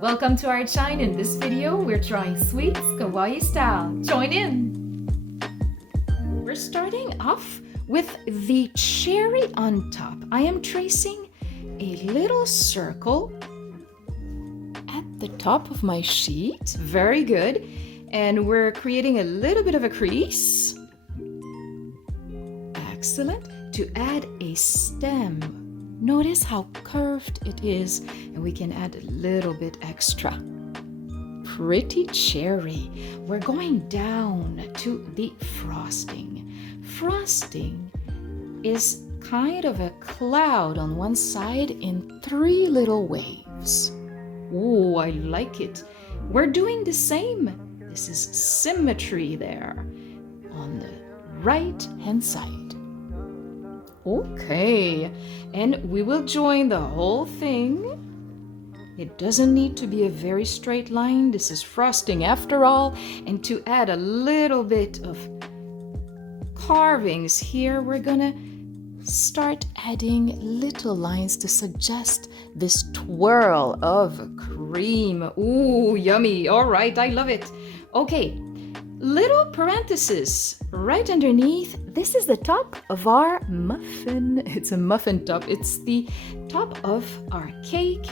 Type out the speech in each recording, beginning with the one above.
Welcome to Artshine. In this video, we're trying sweetest Kawaii-style. Join in! We're starting off with the cherry on top. I am tracing a little circle at the top of my sheet. Very good. And we're creating a little bit of a crease. Excellent. To add a stem. Notice how curved it is, and we can add a little bit extra. Pretty cherry. We're going down to the frosting. Frosting is kind of a cloud on one side in 3 little waves. Oh, I like it. We're doing the same. This is symmetry there on the right-hand side. Okay, and we will join the whole thing. It doesn't need to be a very straight line. This is frosting after all. And to add a little bit of carvings here, we're gonna start adding little lines to suggest this twirl of cream. Ooh, yummy. All right, I love it. Okay, little parenthesis right underneath. This is the top of our muffin. It's a muffin top. It's the top of our cake.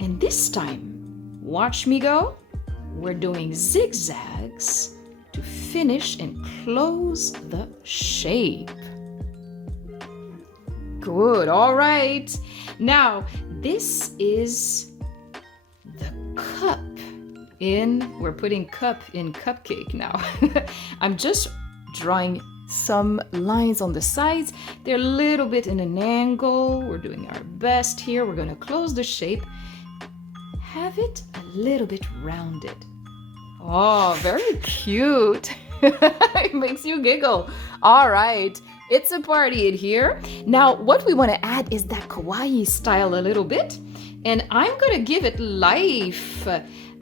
And this time, watch me go. We're doing zigzags to finish and close the shape. Good. All right. Now, this is the cup. We're putting cup in cupcake now. I'm just drawing some lines on the sides. They're a little bit in an angle. We're doing our best here. We're going to close the shape. Have it a little bit rounded. Oh, very cute. It makes you giggle. All right. It's a party in here. Now, what we want to add is that kawaii style a little bit. And I'm going to give it life.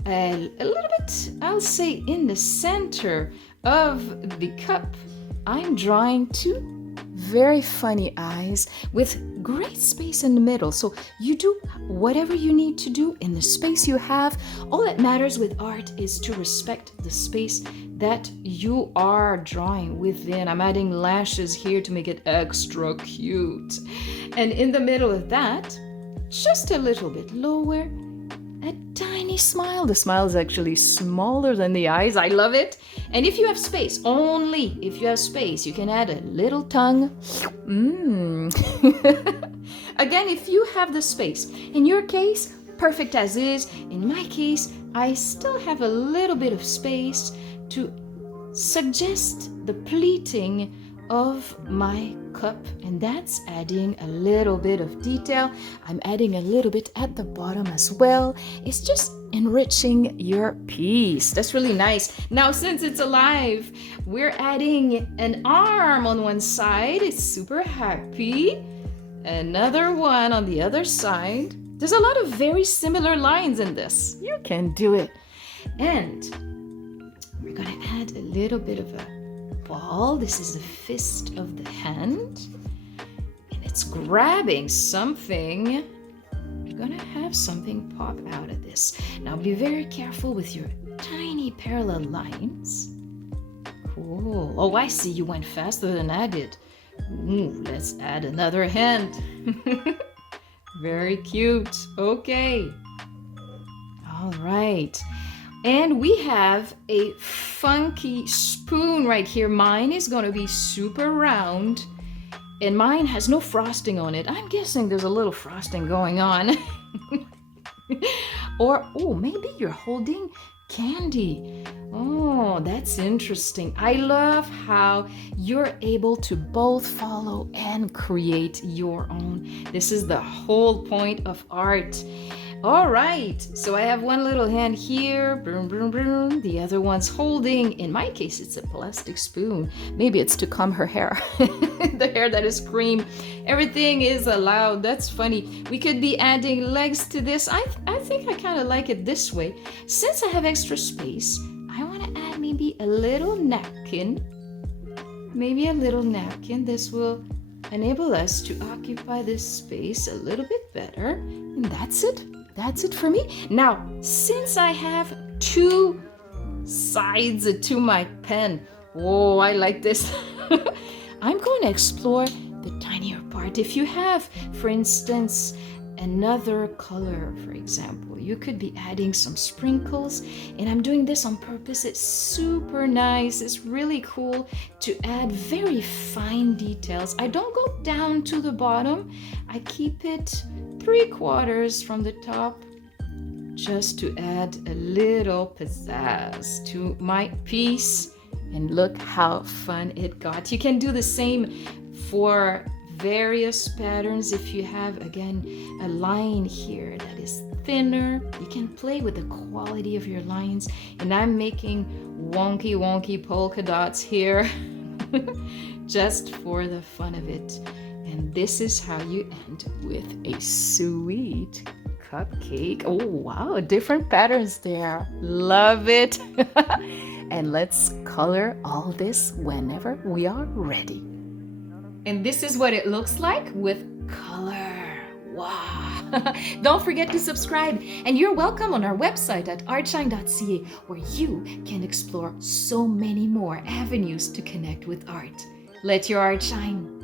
A little bit, I'll say, in the center of the cup. I'm drawing 2 very funny eyes with great space in the middle. So you do whatever you need to do in the space you have. All that matters with art is to respect the space that you are drawing within. I'm adding lashes here to make it extra cute. And in the middle of that, just a little bit lower, a tiny smile. The smile is actually smaller than the eyes. I love it. And if you have space, only if you have space, you can add a little tongue. Again, if you have the space. In your case, perfect as is. In my case, I still have a little bit of space to suggest the pleating of my cup, and that's adding a little bit of detail. I'm adding a little bit at the bottom as well. It's just enriching your piece. That's really nice. Now, since it's alive, we're adding an arm on one side. It's super happy. Another one on the other side. There's a lot of very similar lines in this. You can do it. And we're gonna add a little bit of a ball. This is the fist of the hand, and it's grabbing something. You're gonna have something pop out of this. Now be very careful with your tiny parallel lines. Cool. Oh, I see you went faster than I did. Ooh, let's add another hand. Very cute. Okay. All right. And we have a funky spoon right here. Mine is going to be super round, and mine has no frosting on it. I'm guessing there's a little frosting going on. Or, oh, maybe you're holding candy. Oh, that's interesting. I love how you're able to both follow and create your own. This is the whole point of art. All right, so I have one little hand here, boom, boom, boom. The other one's holding, in my case, it's a plastic spoon. Maybe it's to comb her hair, the hair that is cream. Everything is allowed. That's funny. We could be adding legs to this. I think I kind of like it this way. Since I have extra space, I want to add maybe a little napkin. This will enable us to occupy this space a little bit better. And that's it. that's it for me. Now, since I have two sides to my pen, oh, I like this. I'm going to explore the tinier part. If you have, for instance, another color, for example, you could be adding some sprinkles, and I'm doing this on purpose. It's super nice. It's really cool to add very fine details. I don't go down to the bottom. I keep it 3/4 from the top, just to add a little pizzazz to my piece. And look how fun it got. You can do the same for various patterns. If you have, again, a line here that is thinner, you can play with the quality of your lines. And I'm making wonky polka dots here just for the fun of it. And this is how you end with a sweet cupcake. Oh wow, different patterns there. Love it. And let's color all this whenever we are ready. And this is what it looks like with color. Wow. Don't forget to subscribe, and you're welcome on our website at Artshine.ca, where you can explore so many more avenues to connect with art. Let your art shine.